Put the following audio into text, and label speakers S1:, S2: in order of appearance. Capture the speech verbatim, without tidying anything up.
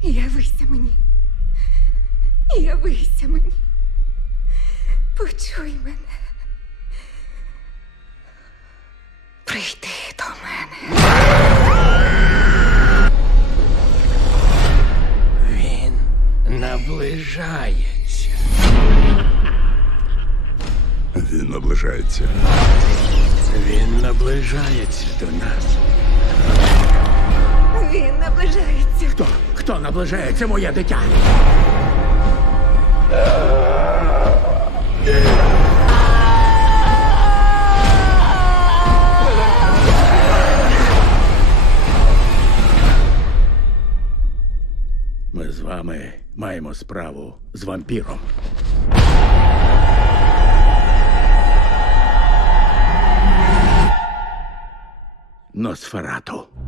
S1: Явися мені. Явися мені. Почуй мене. Прийди до мене.
S2: Він наближається.
S3: Він наближається.
S2: Він наближається до нас.
S1: Він наближається.
S2: Хто? Хто наближається, моє дитя? Ми з вами маємо справу з вампіром. Носферату.